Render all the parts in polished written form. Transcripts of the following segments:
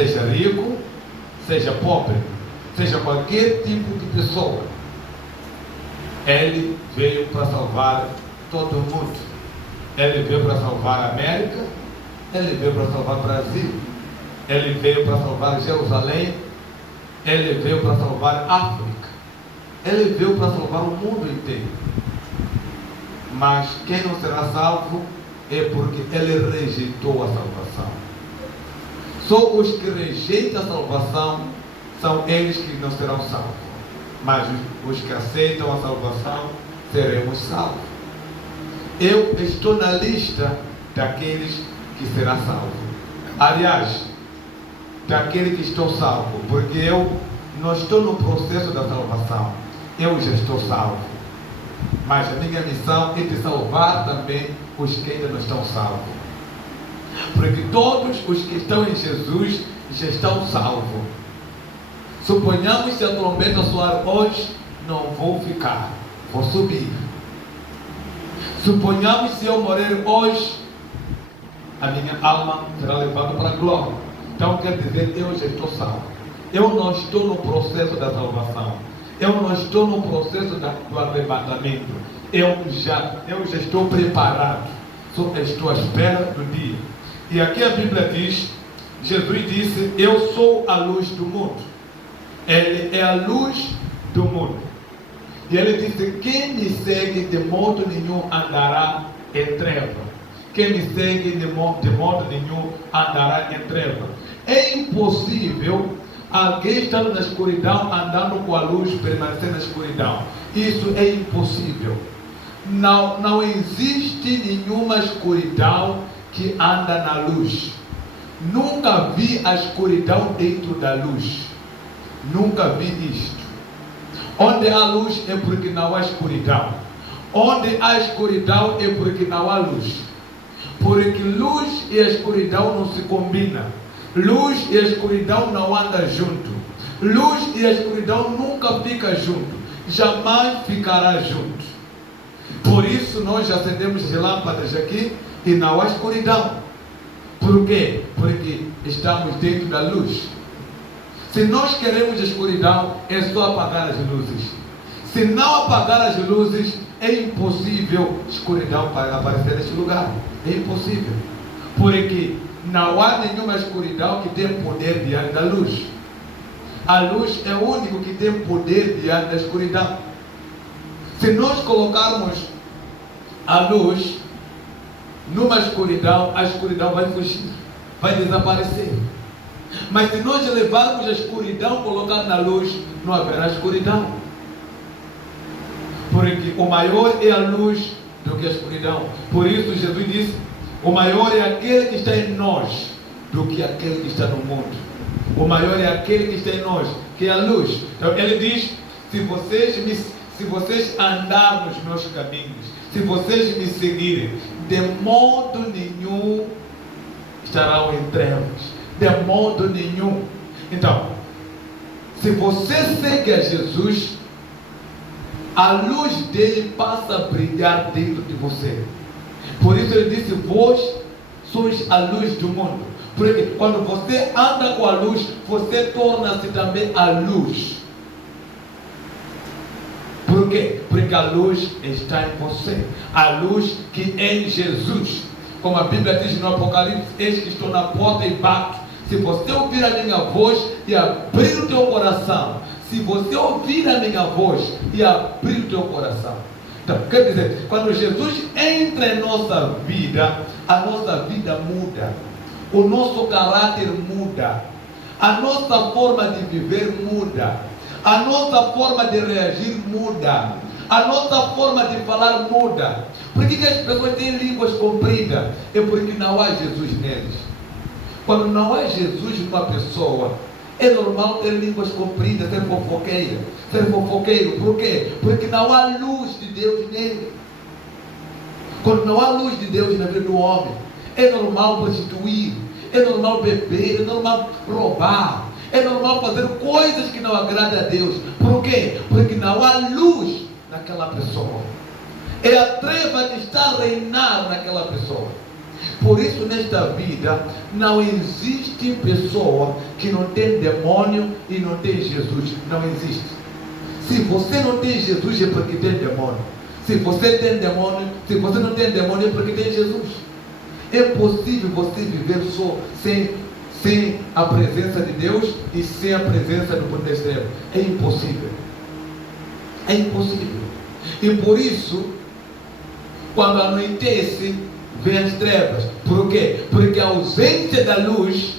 seja rico, seja pobre, seja qualquer tipo de pessoa. Ele veio para salvar todo mundo. Ele veio para salvar a América, ele veio para salvar o Brasil, ele veio para salvar Jerusalém, ele veio para salvar a África, ele veio para salvar o mundo inteiro. Mas quem não será salvo é porque ele rejeitou a salvação. Só os que rejeitam a salvação são eles que não serão salvos. Mas os que aceitam a salvação seremos salvos. Eu estou na lista daqueles que será salvo. Aliás, daquele que estou salvo, porque eu não estou no processo da salvação. Eu já estou salvo. Mas a minha missão é de salvar também os que ainda não estão salvos. Porque todos os que estão em Jesus já estão salvos. Suponhamos que a trombeta soar hoje, não vou ficar, vou subir. Suponhamos que eu morrer hoje, a minha alma será levada para a glória. Então quer dizer, eu já estou salvo. Eu não estou no processo da salvação. Eu não estou no processo do arrebatamento. Eu já estou preparado. Só estou à espera do dia. E aqui a Bíblia diz, Jesus disse, eu sou a luz do mundo. Ele é a luz do mundo. E ele disse, quem me segue de modo nenhum andará em treva. Quem me segue de modo nenhum andará em treva. É impossível alguém estando na escuridão, andando com a luz, permanecer na escuridão. Isso é impossível. Não existe nenhuma escuridão que anda na luz. Nunca vi a escuridão dentro da luz. Nunca vi isto. Onde há luz é porque não há escuridão. Onde há escuridão é porque não há luz. Porque luz e a escuridão não se combinam. Luz e a escuridão não andam junto. Luz e a escuridão nunca ficam junto. Jamais ficará junto. Por isso nós acendemos as lâmpadas aqui e não há escuridão. Por quê? Porque estamos dentro da luz. Se nós queremos a escuridão, é só apagar as luzes. Se não apagar as luzes, é impossível escuridão para aparecer neste lugar. É impossível. Porque não há nenhuma escuridão que tenha poder diante da luz. A luz é o único que tem poder diante da escuridão. Se nós colocarmos a luz numa escuridão, a escuridão vai fugir, vai desaparecer. Mas se nós levarmos a escuridão, colocar na luz, não haverá escuridão. Porque o maior é a luz do que a escuridão. Por isso Jesus disse, o maior é aquele que está em nós do que aquele que está no mundo. O maior é aquele que está em nós, que é a luz. Então ele diz, se vocês andarem nos meus caminhos, se vocês me seguirem, de modo nenhum estarão em trevas. De modo nenhum. Então, se você segue a Jesus, a luz dele passa a brilhar dentro de você. Por isso ele disse, vós sois a luz do mundo. Porque quando você anda com a luz, você torna-se também a luz. Por quê? Porque a luz está em você. A luz que é em Jesus. Como a Bíblia diz no Apocalipse, eis que estou na porta e bato. Se você ouvir a minha voz e abrir o teu coração. Se você ouvir a minha voz e abrir o teu coração. Então, quer dizer, quando Jesus entra em nossa vida, a nossa vida muda. O nosso caráter muda. A nossa forma de viver muda. A nossa forma de reagir muda. A nossa forma de falar muda. Por que as pessoas têm línguas compridas? É porque não há Jesus neles. Quando não há Jesus numa pessoa, é normal ter línguas compridas, ser fofoqueiro. Ser fofoqueiro, por quê? Porque não há luz de Deus nele. Quando não há luz de Deus na vida do homem, é normal prostituir, é normal beber, é normal roubar, é normal fazer coisas que não agradam a Deus. Por quê? Porque não há luz naquela pessoa. É a treva que está a reinar naquela pessoa. Por isso, nesta vida, não existe pessoa que não tem demônio e não tem Jesus. Não existe. Se você não tem Jesus, é porque tem demônio. Se você tem demônio, se você não tem demônio, é porque tem Jesus. É possível você viver só sem a presença de Deus e sem a presença do poder das trevas. É impossível. É impossível. E por isso, quando anoitece, vem as trevas. Por quê? Porque a ausência da luz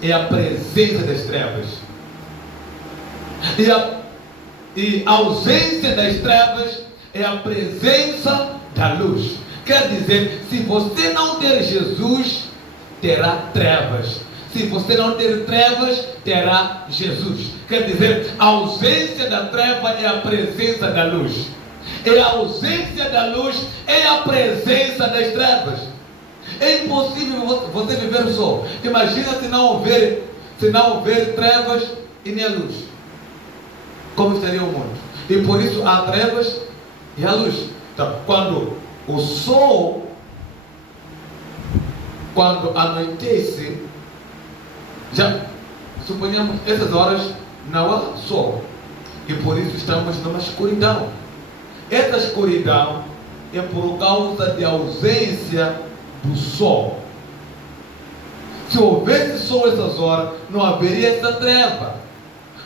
é a presença das trevas. E a ausência das trevas é a presença da luz. Quer dizer, se você não ter Jesus, terá trevas. Se você não ter trevas, terá Jesus. Quer dizer, a ausência da treva é a presença da luz. E a ausência da luz é a presença das trevas. É impossível você viver só. Imagina se não houver trevas e nem a luz. Como estaria o mundo? E por isso há trevas e a luz. Então, quando o sol, quando anoitece, já suponhamos essas horas não há sol. E por isso estamos numa escuridão. Essa escuridão é por causa da ausência do sol. Se houvesse sol essas horas, não haveria essa treva.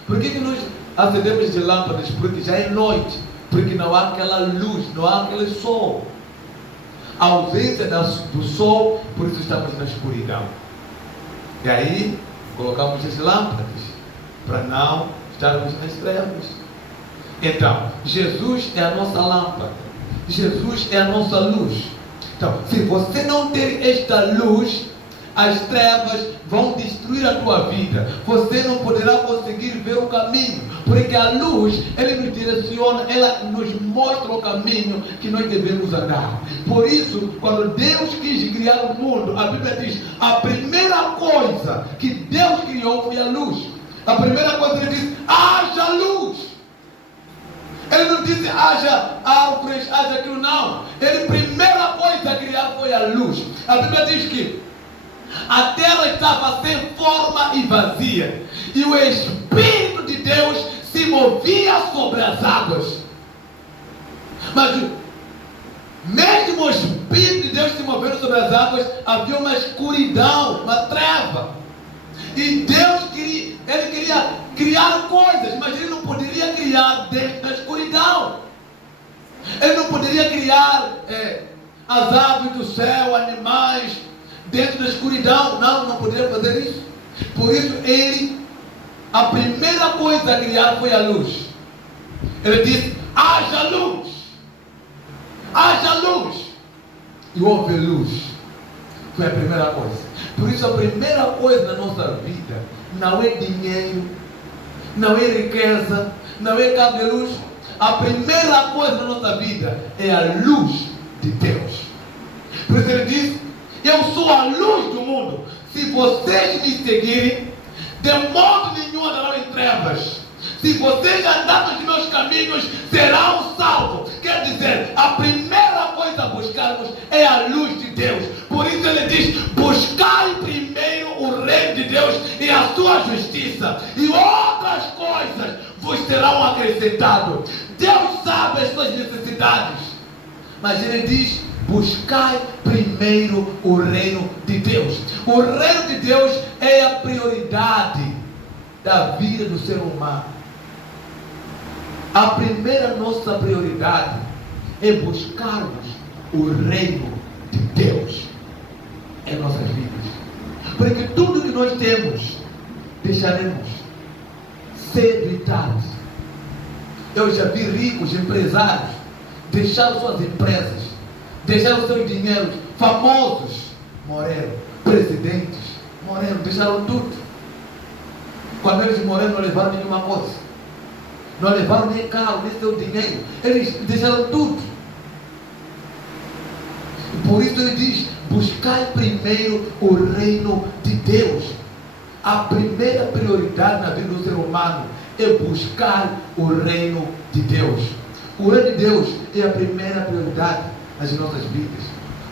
Por que nós acendemos de lâmpadas? Porque já é noite. Porque não há aquela luz, não há aquele sol. A ausência do sol, por isso estamos na escuridão. E aí, colocamos as lâmpadas para não estarmos nas trevas. Então, Jesus é a nossa lâmpada. Jesus é a nossa luz. Então, se você não ter esta luz, as trevas vão destruir a tua vida. Você não poderá conseguir ver o caminho. Porque a luz, ela nos direciona, ela nos mostra o caminho que nós devemos andar. Por isso, quando Deus quis criar o mundo, a Bíblia diz, a primeira coisa que Deus criou foi a luz. A primeira coisa que ele disse, haja luz. Ele não disse haja árvores, haja aquilo, não. Ele, primeira coisa a criar foi a luz. A Bíblia diz que a terra estava sem forma e vazia, e o Espírito de Deus se movia sobre as águas. Mas mesmo o Espírito de Deus se movendo sobre as águas, havia uma escuridão, uma treva. E Deus queria criar coisas, mas Ele não poderia criar dentro da escuridão. Ele não poderia criar as aves do céu, animais, dentro da escuridão. Não poderia fazer isso. Por isso a primeira coisa a criar foi a luz. Ele disse, haja luz. Haja luz. E houve luz. Foi a primeira coisa. Por isso a primeira coisa na nossa vida não é dinheiro, não é riqueza, não é cabo de luz. A primeira coisa na nossa vida é a luz de Deus. Por isso ele diz, eu sou a luz do mundo. Se vocês me seguirem, de modo nenhum andarão em trevas. Se vocês andarem nos meus caminhos, serão salvos. Quer dizer, a primeira coisa a buscarmos é a luz de Deus. Por isso ele diz, buscai primeiro o reino de Deus e a sua justiça, e outras coisas vos serão acrescentadas. Deus sabe as suas necessidades, mas ele diz, buscai primeiro o reino de Deus. O reino de Deus é a prioridade da vida do ser humano. A primeira nossa prioridade é buscarmos o reino de Deus em nossas vidas. Porque tudo que nós temos, deixaremos cedo e tarde. Eu já vi ricos empresários deixaram suas empresas, deixaram seus dinheiros, famosos morreram, presidentes morreram, deixaram tudo. Quando eles morreram, não levaram nenhuma coisa, não levaram nem carro, nem seu dinheiro, eles deixaram tudo. Por isso ele diz, buscai primeiro o reino de Deus. A primeira prioridade na vida do ser humano é buscar o reino de Deus. O reino de Deus é a primeira prioridade nas nossas vidas.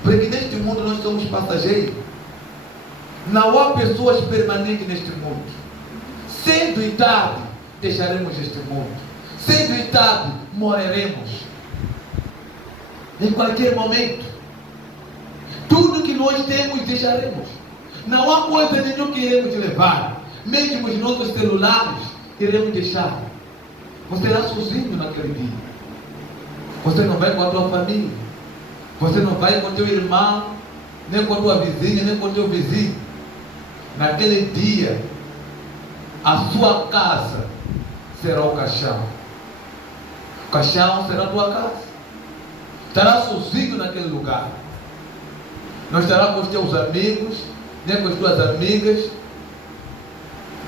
Porque neste mundo nós somos passageiros. Não há pessoas permanentes neste mundo. Cedo e tarde deixaremos este mundo. Cedo e tarde morreremos. Em qualquer momento. Tudo que nós temos deixaremos. Não há coisa nenhuma que iremos levar. Mesmo os nossos celulares iremos deixar. Você irá sozinho naquele dia. Você não vai com a tua família. Você não vai com o teu irmão, nem com a tua vizinha, nem com o teu vizinho. Naquele dia, a sua casa será o caixão. O caixão será a tua casa. Estará sozinho naquele lugar. Não estará com os teus amigos, nem com as tuas amigas.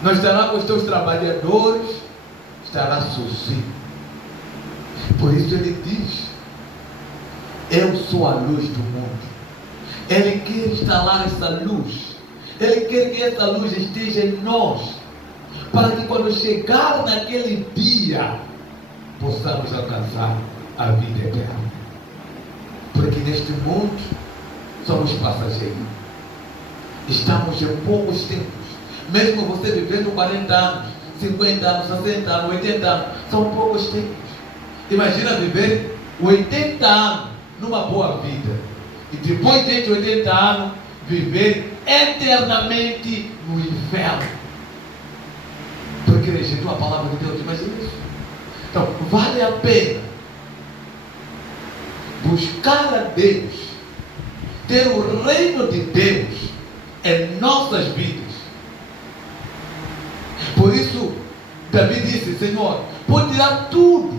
Não estará com os teus trabalhadores. Estará sozinho. Por isso ele diz: eu sou a luz do mundo. Ele quer instalar essa luz. Ele quer que essa luz esteja em nós, para que quando chegar naquele dia, possamos alcançar a vida eterna. Porque neste mundo somos passageiros. Estamos em poucos tempos. Mesmo você vivendo 40 anos, 50 anos, 60 anos, 80 anos, são poucos tempos. Imagina viver 80 anos numa boa vida, e depois de 80 anos viver eternamente no inferno, porque rejeitou a palavra de Deus. Imagina isso. Então vale a pena buscar a Deus, ter o reino de Deus em nossas vidas. Por isso Davi disse: Senhor, pode tirar tudo,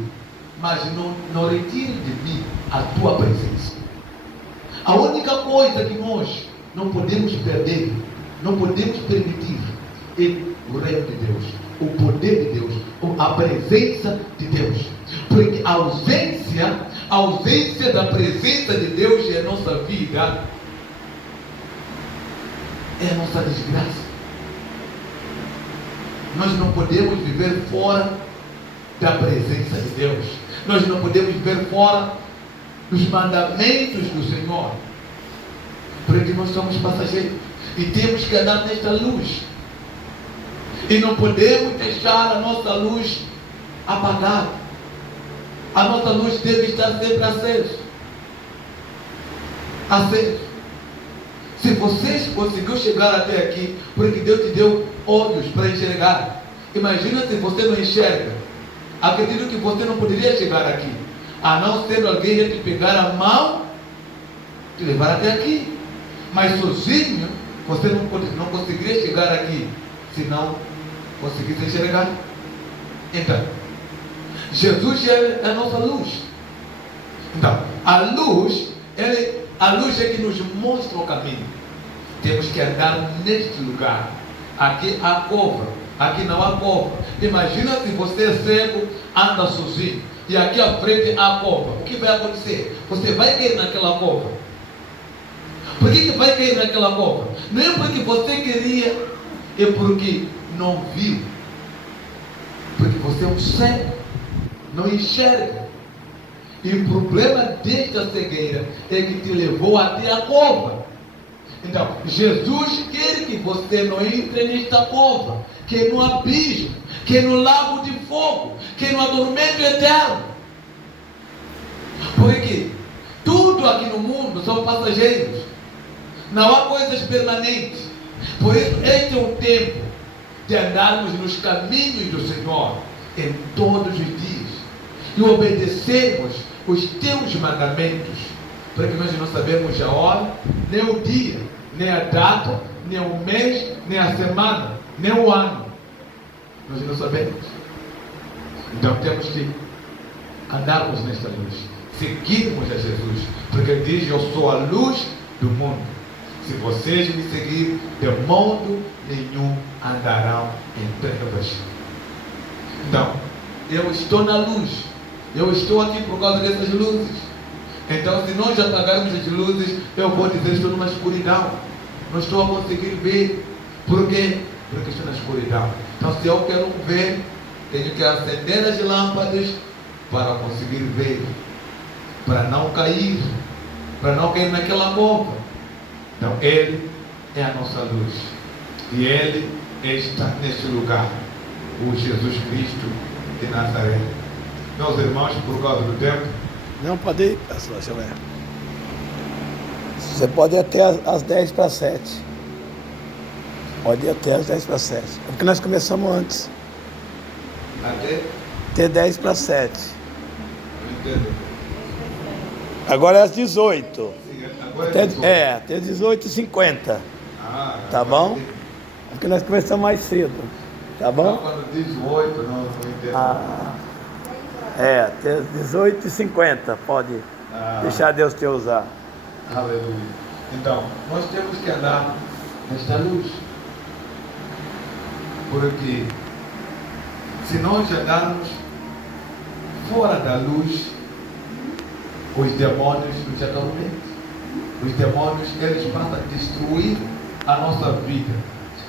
mas não retire de mim a tua presença. A única coisa que nós não podemos perder, não podemos permitir, é o reino de Deus, o poder de Deus, a presença de Deus. Porque a ausência da presença de Deus em nossa vida é a nossa desgraça. Nós não podemos viver fora da presença de Deus. Nós não podemos viver fora dos mandamentos do Senhor. Porque nós somos passageiros e temos que andar nesta luz. E não podemos deixar a nossa luz apagada. A nossa luz deve estar sempre acesa. Acesa. Se você conseguiu chegar até aqui, porque Deus te deu olhos para enxergar. Imagina se você não enxerga. Acredito que você não poderia chegar aqui, a não ser alguém ia te pegar a mão e te levar até aqui. Mas sozinho você não conseguiria chegar aqui se não conseguisse enxergar. Então, Jesus é a nossa luz. Então, a luz é que nos mostra o caminho. Temos que andar neste lugar. Aqui há cova, aqui não há cova. Imagina se você é cego, anda sozinho, e aqui à frente há cova. O que vai acontecer? Você vai cair naquela cova. Por que vai cair naquela cova? Não é porque você queria, é porque não viu. Porque você é um cego, não enxerga. E o problema desta cegueira é que te levou até a cova. Então, Jesus quer que você não entre nesta cova, que é no abismo, que é no lago de fogo, que é no adormento eterno. Porque tudo aqui no mundo são passageiros. Não há coisas permanentes. Por isso, este é o tempo de andarmos nos caminhos do Senhor em todos os dias e obedecermos os teus mandamentos, porque nós não sabemos a hora, nem o dia, nem a data, nem o mês, nem a semana, nem o ano. Nós não sabemos. Então temos que andarmos nesta luz, seguirmos a Jesus, porque ele diz: eu sou a luz do mundo. Se vocês me seguirem, de modo nenhum andarão em trevas. Então, eu estou na luz. Eu estou aqui por causa dessas luzes. Então, se nós apagarmos as luzes, eu vou dizer: estou numa escuridão. Não estou a conseguir ver. Por quê? Porque estou na escuridão. Então, se eu quero ver, tenho que acender as lâmpadas para conseguir ver, para não cair. para não cair naquela cova. Então Ele é a nossa luz, e Ele está neste lugar, o Jesus Cristo de Nazaré. Meus irmãos, por causa do tempo, não pode ir, pastor, deixa eu ver. Você pode ir até às 10 para 7. Pode ir até às 10 para 7. É porque nós começamos antes. Até 10 para 7. Eu entendo. Agora é às 18. Sim, agora é 18. Até 18h50. Tá bom? É porque nós começamos mais cedo. Tá bom? Não, quando 18, não entendo. Até 18h50. Pode deixar Deus te usar. Aleluia. Então, nós temos que andar nesta luz. Porque se nós andarmos fora da luz, os demônios nos atormentam. Os demônios, eles passam a destruir a nossa vida.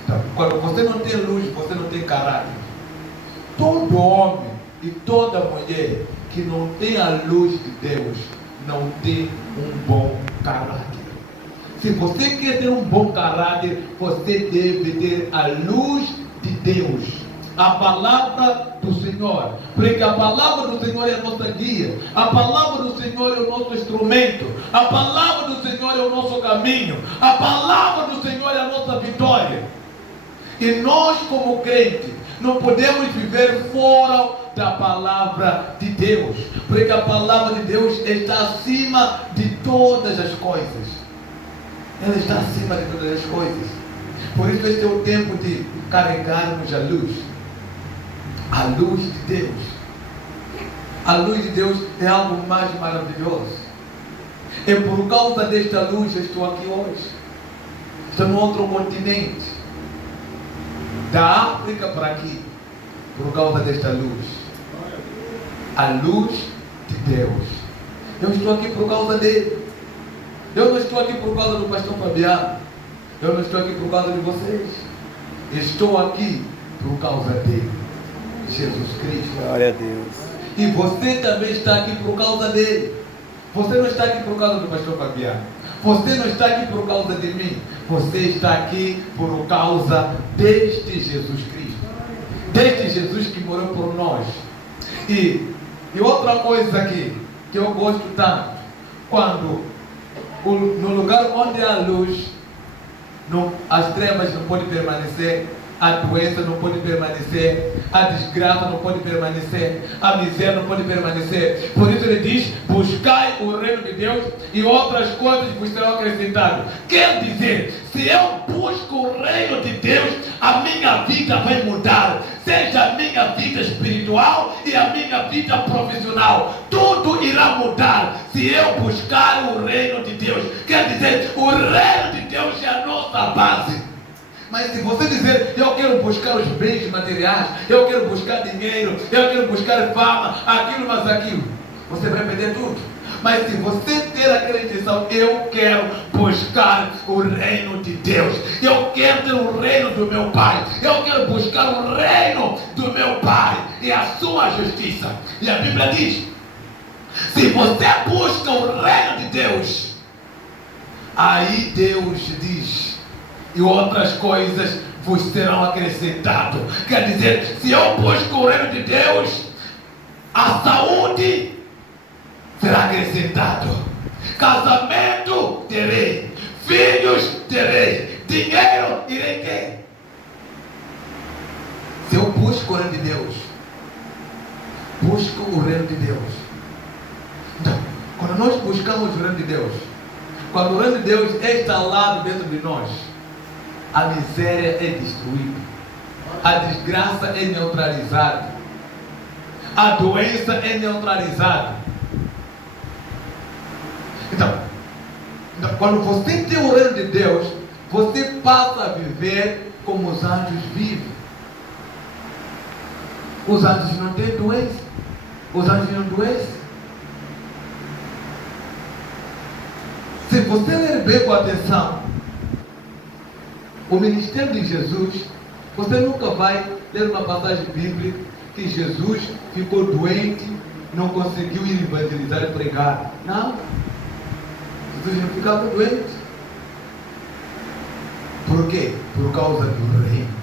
Então, quando você não tem luz, você não tem caráter. Todo homem e toda mulher que não tem a luz de Deus não tem um bom caráter. Se você quer ter um bom caráter, você deve ter a luz de Deus, a palavra do Senhor, porque a palavra do Senhor é a nossa guia, a palavra do Senhor é o nosso instrumento, a palavra do Senhor é o nosso caminho, a palavra do Senhor é a nossa vitória. E nós, como crentes, não podemos viver fora da palavra de Deus, porque a palavra de Deus está acima de todas as coisas. Ela está acima de todas as coisas. Por isso este é o tempo de carregarmos a luz. A luz de Deus. A luz de Deus é algo mais maravilhoso. É por causa desta luz eu estou aqui hoje. Estou no outro continente, da África para aqui, por causa desta luz. A luz de Deus. Eu estou aqui por causa dele. Eu não estou aqui por causa do pastor Fabiano. Eu não estou aqui por causa de vocês. Estou aqui por causa dele, Jesus Cristo. Glória a Deus. E você também está aqui por causa dele. Você não está aqui por causa do pastor Fabiano. Você não está aqui por causa de mim. Você está aqui por causa deste Jesus Cristo. Deste Jesus que morreu por nós. E outra coisa aqui que eu gosto tanto, quando no lugar onde há luz, as trevas não podem permanecer, a doença não pode permanecer, a desgraça não pode permanecer, a miséria não pode permanecer. Por isso ele diz: buscai o reino de Deus e outras coisas vos serão acrescentadas. Quer dizer, se eu busco o reino de Deus, a minha vida vai mudar, seja a minha vida espiritual e a minha vida profissional, tudo irá mudar se eu buscar o reino de Deus. Quer dizer, o reino de Deus é a nossa base. Mas se você dizer: eu quero buscar os bens materiais, eu quero buscar dinheiro, eu quero buscar fama, aquilo, mas aquilo, você vai perder tudo. Mas se você ter aquela intenção: eu quero buscar o reino de Deus, eu quero ter o reino do meu Pai, eu quero buscar o reino do meu Pai e a sua justiça. E a Bíblia diz: se você busca o reino de Deus, aí Deus diz: e outras coisas vos serão acrescentadas. Quer dizer, se eu busco o reino de Deus, a saúde será acrescentado, casamento terei, filhos terei, dinheiro irei ter. Se eu busco o reino de Deus, busco o reino de Deus. Então, quando nós buscamos o reino de Deus, quando o reino de Deus é instalado dentro de nós, a miséria é destruída, a desgraça é neutralizada, a doença é neutralizada. Então, quando você tem o reino de Deus, você passa a viver como os anjos vivem. Os anjos não têm doença, os anjos não adoecem. Se você ler bem com atenção o ministério de Jesus, você nunca vai ler uma passagem bíblica que Jesus ficou doente, não conseguiu ir evangelizar e pregar. Não. Jesus não ficava doente. Por quê? Por causa do reino.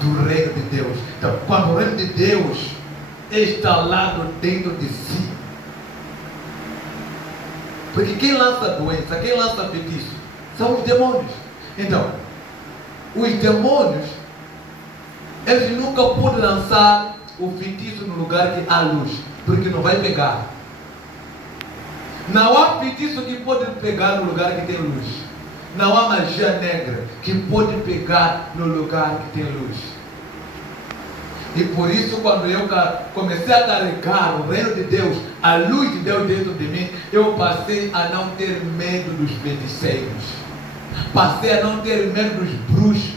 Do reino de Deus. Então, quando o reino de Deus é instalado dentro de si. Porque quem lança doença, quem lança feitiço, são os demônios. Então, os demônios, eles nunca podem lançar o feitiço no lugar que há luz, porque não vai pegar. Não há feitiço que pode pegar no lugar que tem luz. Não há magia negra que pode pegar no lugar que tem luz. E por isso, quando eu comecei a carregar o reino de Deus, a luz de Deus dentro de mim, eu passei a não ter medo dos feiticeiros. Passei a não ter medo dos bruxos,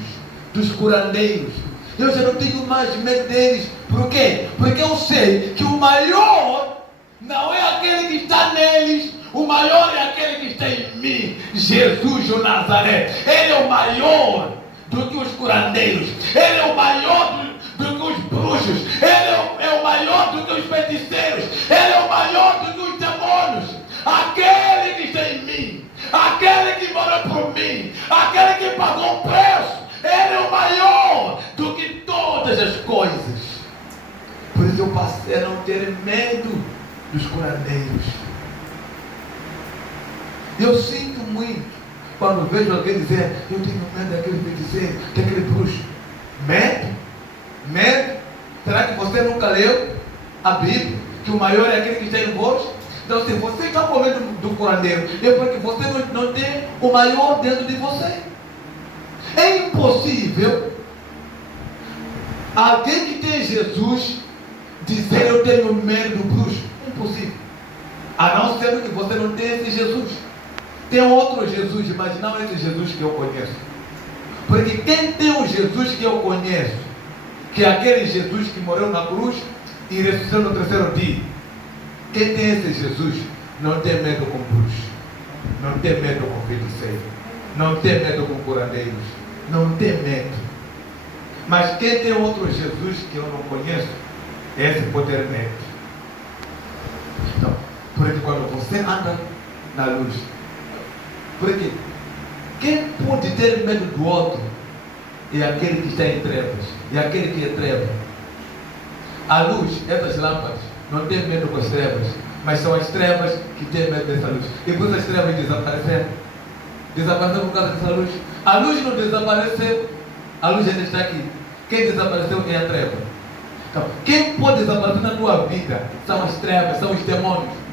dos curandeiros. Eu já não tenho mais medo deles. Por quê? Porque eu sei que o maior não é aquele que está neles, o maior é aquele que está em mim, Jesus o Nazaré. Ele é o maior do que os curandeiros, ele é o maior do que os bruxos, ele é o maior do que os feiticeiros, ele é o maior do que os demônios. Aquele que está em mim, aquele que morreu por mim, aquele que pagou o preço, ele é o maior do que todas as coisas. Por isso eu passei a não ter medo dos curandeiros. Eu sinto muito quando vejo alguém dizer: eu tenho medo daquele feiticeiro, daquele bruxo. Medo? Medo? Será que você nunca leu a Bíblia? Que o maior é aquele que está em vós? Então, se você está com medo do curandeiro, é porque você não tem o maior dentro de você. É impossível alguém que tem Jesus dizer: eu tenho medo do bruxo. É impossível. A não ser que você não tenha esse Jesus. Tem outro Jesus, mas não esse Jesus que eu conheço. Porque quem tem o Jesus que eu conheço, que é aquele Jesus que morreu na cruz e ressuscitou no terceiro dia, quem tem esse Jesus não tem medo com bruxo, não tem medo com feiticeiro, não tem medo com curandeiros, não tem medo. Mas quem tem outro Jesus que eu não conheço, esse pode ter medo. Então, porque quando você anda na luz, porque quem pode ter medo do outro é aquele que está em trevas, é aquele que é treva. A luz, essas lâmpadas, não tem medo com as trevas, mas são as trevas que têm medo dessa luz. E por isso as trevas desapareceram. Desapareceram por causa dessa luz. A luz não desapareceu, a luz ainda está aqui. Quem desapareceu é a treva. Então, quem pode desaparecer na tua vida são as trevas, são os demônios.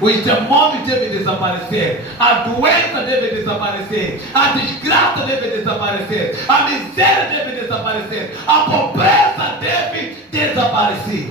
Os demônios devem desaparecer, a doença deve desaparecer, a desgraça deve desaparecer, a miséria deve desaparecer, a pobreza deve desaparecer.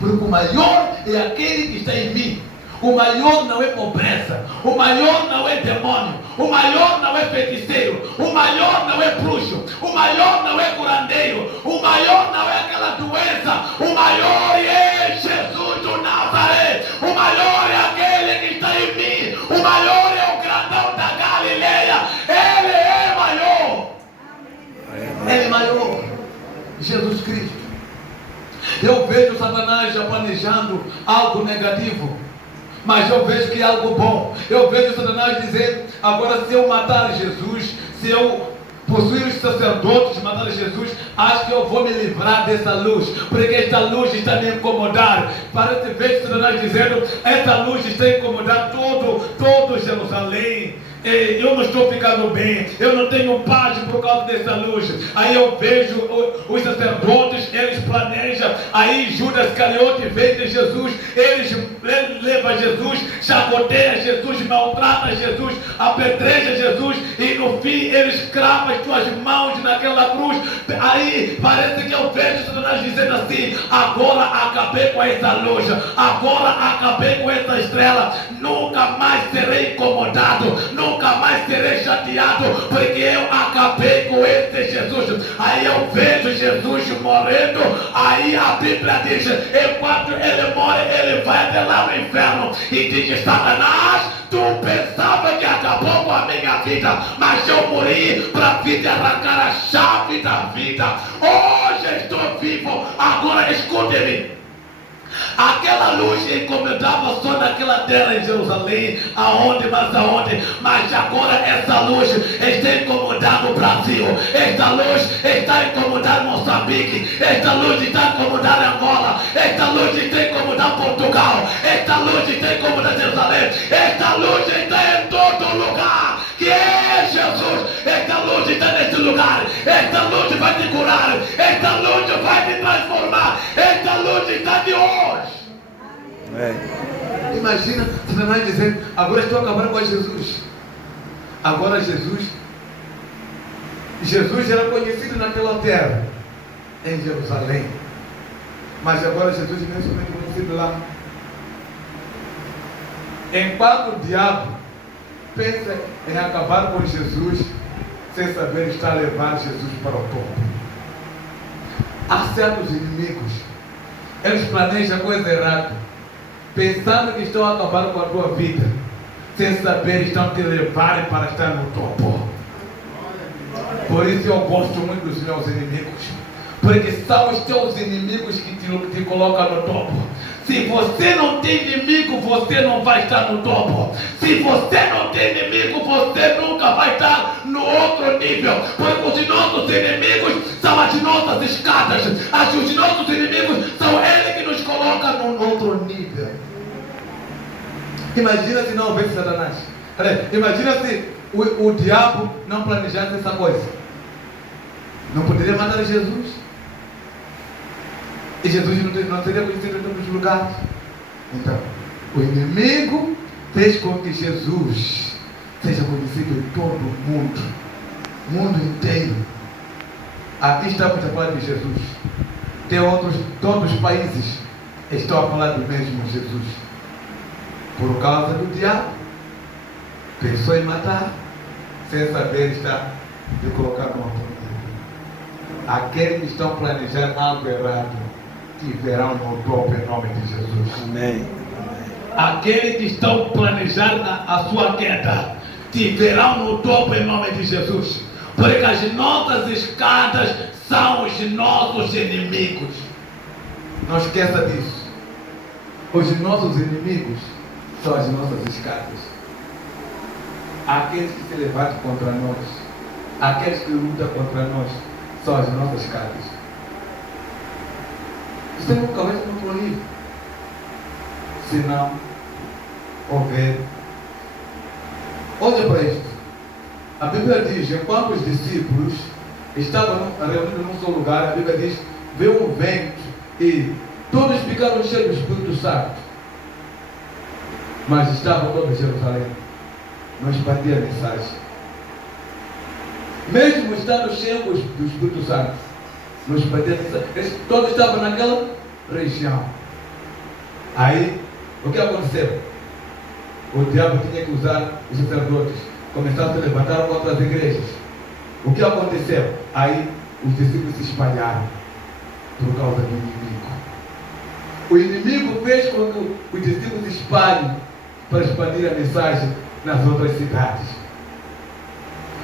Porque o maior é aquele que está em mim. O maior não é pobreza, o maior não é demônio, o maior não é feiticeiro, o maior não é bruxo, o maior não é curandeiro, o maior não é aquela doença, o maior é Jesus do Nazaré, o maior é aquele que está em mim, o maior é o grandão da Galileia, ele é maior, ele é maior, Jesus Cristo. Eu vejo Satanás já planejando algo negativo, mas eu vejo que é algo bom. Eu vejo Satanás dizer: agora, se eu matar Jesus, se eu possuir os sacerdotes, matar Jesus, acho que eu vou me livrar dessa luz, porque esta luz está me incomodar. Parece ver Satanás dizendo: essa luz está incomodando todo Jerusalém. Eu não estou ficando bem, eu não tenho paz por causa dessa luz. Aí eu vejo os sacerdotes, eles planejam. Aí Judas Iscariote vem de Jesus, ele leva Jesus, chacoteia Jesus, maltrata Jesus, apedreja Jesus, e no fim eles cravam as suas mãos naquela cruz. Aí parece que eu vejo Satanás dizendo assim: agora acabei com essa luz, agora acabei com essa estrela, nunca mais serei incomodado, nunca mais serei chateado, porque eu acabei com esse Jesus. Aí eu vejo Jesus morrendo. Aí a Bíblia diz: enquanto ele morre, ele vai até lá no inferno e diz: Satanás, tu pensava que acabou com a minha vida, mas eu morri para vir te arrancar a chave da vida. Hoje estou vivo. Agora escute-me. Aquela luz incomodava só naquela terra em Jerusalém, mas agora essa luz está incomodando o Brasil, esta luz está incomodando Moçambique, esta luz está incomodando Angola, esta luz está incomodando Portugal, esta luz está incomodando Jerusalém, esta luz está em todo lugar, que é Jesus. Esta luz está neste lugar, esta luz vai te curar, esta luz vai te transformar, esta luz está de hoje. Imagina Satanás dizendo: agora estou acabando com Jesus. Agora Jesus era conhecido naquela terra, em Jerusalém, mas agora Jesus não é somente conhecido lá. Enquanto o diabo pensa em acabar com Jesus, sem saber, está a levar Jesus para o topo. Há certos inimigos, eles planejam coisa errada, pensando que estão a acabar com a tua vida, sem saber, estão te levar para estar no topo. Por isso eu gosto muito dos meus inimigos, porque são os teus inimigos que te colocam no topo. Se você não tem inimigo, você não vai estar no topo. Se você não tem inimigo, você nunca vai estar no outro nível. Porque os nossos inimigos são as nossas escadas. Os nossos inimigos são eles que nos colocam no outro nível. Imagina se não houvesse Satanás. Imagina se o diabo não planejasse essa coisa. Não poderia matar Jesus. E Jesus não seria conhecido em todos os lugares. Então, o inimigo fez com que Jesus seja conhecido em todo o mundo inteiro. Aqui estamos a falar de Jesus. Todos os países estão a falar do mesmo Jesus. Por causa do diabo, pensou em matar, sem saber estar de colocar no outro mundo. Aqueles que estão planejando algo errado tiverão no topo em nome de Jesus. Amém. Aqueles que estão planejando a sua queda tiverão no topo em nome de Jesus. Porque as nossas escadas são os nossos inimigos. Não esqueça disso. Os nossos inimigos são as nossas escadas. Aqueles que se levantam contra nós, aqueles que lutam contra nós, são as nossas escadas. Você nunca vai se controlar se não houver. Olha para isto. A Bíblia diz: enquanto os discípulos estavam reunidos num só lugar, a Bíblia diz: veio um vento e todos ficaram cheios do Espírito Santo. Mas estavam todos em Jerusalém. Não expandia a mensagem. Mesmo estando cheios do Espírito Santo, não expandia a mensagem. Eles todos estavam naquela região. Aí, o que aconteceu? O diabo tinha que usar os sacerdotes. Começaram a se levantar contra as igrejas. O que aconteceu? Aí, os discípulos se espalharam por causa do inimigo. O inimigo fez com que os discípulos se espalhem para expandir a mensagem nas outras cidades.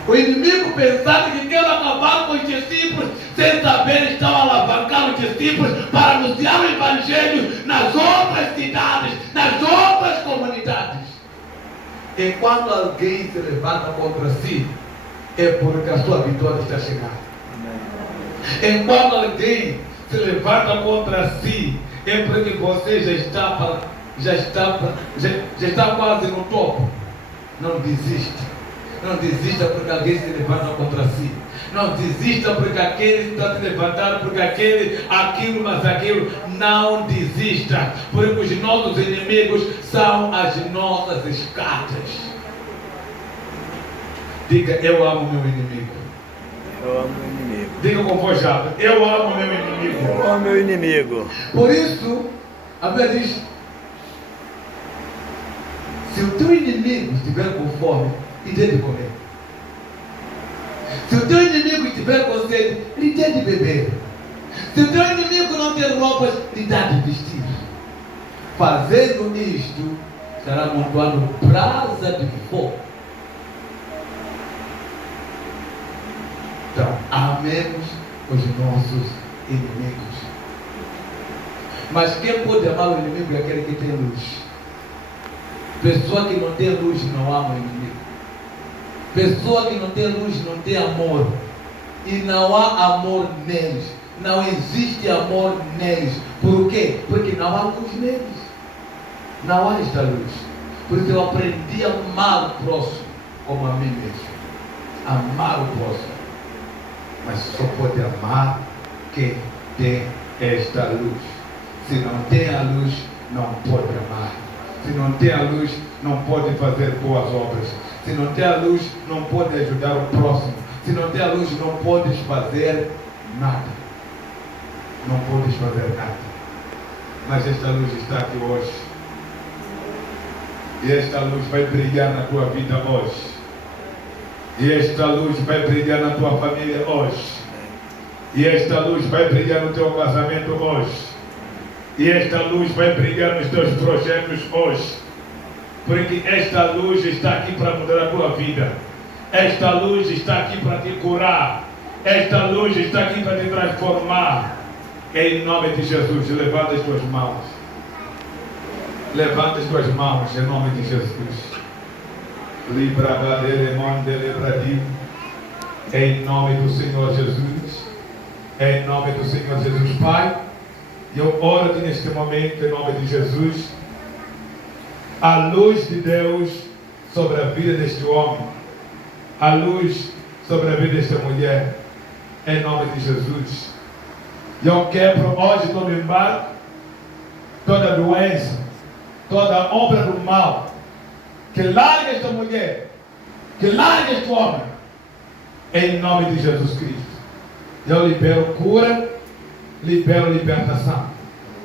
O inimigo, pensando que quer acabar com os discípulos, sem saber, estão alavancando os discípulos para anunciar o Evangelho nas outras cidades, nas outras comunidades. Enquanto alguém se levanta contra si, é porque a sua vitória está chegando. Enquanto alguém se levanta contra si, é porque você já está quase no topo. Não desista. Não desista porque alguém se levanta contra si. Não desista porque aquele está se levantando, porque aquilo, mas aquilo. Não desista, porque os nossos inimigos são as nossas escadas. Diga: eu amo meu inimigo. Eu amo meu inimigo. Diga com voz alta: eu amo meu inimigo. Eu amo meu inimigo. Por isso, a Bíblia diz: se o teu inimigo estiver com fome, lhe dê de comer. Se o teu inimigo estiver com sede, lhe dê de beber. Se o teu inimigo não ter roupas, lhe dá de vestir. Fazendo isto, será amontoado brasa de fogo. Então, amemos os nossos inimigos. Mas quem pode amar o inimigo é aquele que tem luz. Pessoa que não tem luz não ama o inimigo. Pessoa que não tem luz não tem amor. E não há amor neles. Não existe amor neles. Por quê? Porque não há luz neles. Não há esta luz. Por isso eu aprendi a amar o próximo como a mim mesmo. Amar o próximo. Mas só pode amar quem tem esta luz. Se não tem a luz, não pode amar. Se não tem a luz, não pode fazer boas obras. Se não tem a luz, não pode ajudar o próximo. Se não tem a luz, não podes fazer nada. Não podes fazer nada. Mas esta luz está aqui hoje. E esta luz vai brilhar na tua vida hoje. E esta luz vai brilhar na tua família hoje. E esta luz vai brilhar no teu casamento hoje. E esta luz vai brilhar nos teus projetos hoje. Porque esta luz está aqui para mudar a tua vida. Esta luz está aqui para te curar. Esta luz está aqui para te transformar. Em nome de Jesus, levanta as tuas mãos. Levanta as tuas mãos em nome de Jesus. Em nome do Senhor Jesus. Em nome do Senhor Jesus, Pai. Eu oro neste momento em nome de Jesus. A luz de Deus sobre a vida deste homem. A luz sobre a vida desta mulher. Em nome de Jesus. Eu quebro hoje todo embargo, toda doença, toda obra do mal. Que largue esta mulher. Que largue este homem. Em nome de Jesus Cristo. Eu libero cura. Libero libertação.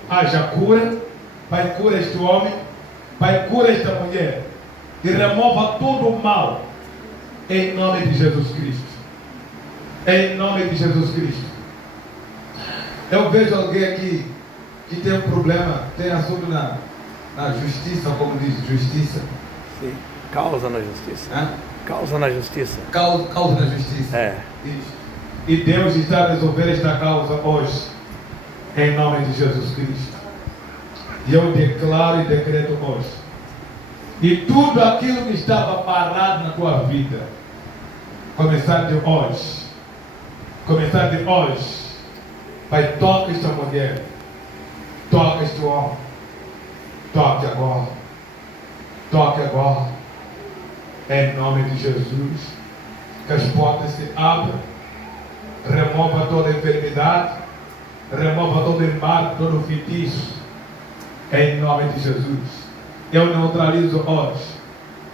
Haja cura. Pai, cura este homem. Pai, cura esta mulher. E remova todo o mal. Em nome de Jesus Cristo. Em nome de Jesus Cristo. Eu vejo alguém aqui que tem um problema, tem assunto na justiça, como diz, justiça. Sim, causa na justiça. Hã? Causa na justiça. Causa na justiça. É. Isso. E Deus está a resolver esta causa hoje. Em nome de Jesus Cristo. E eu declaro e decreto hoje. E tudo aquilo que estava parado na tua vida, começar de hoje. Começar de hoje. Pai, toca esta mulher. Toca este homem. Toque agora. Toque agora. Em nome de Jesus. Que as portas se abram. Remova toda enfermidade. Remova todo embargo, todo feitiço. Em nome de Jesus. Eu neutralizo hoje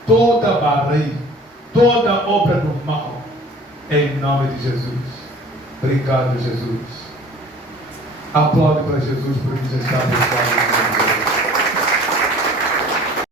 toda barreira, toda obra do mal. Em nome de Jesus. Obrigado, Jesus. Aplaude para Jesus por ele estar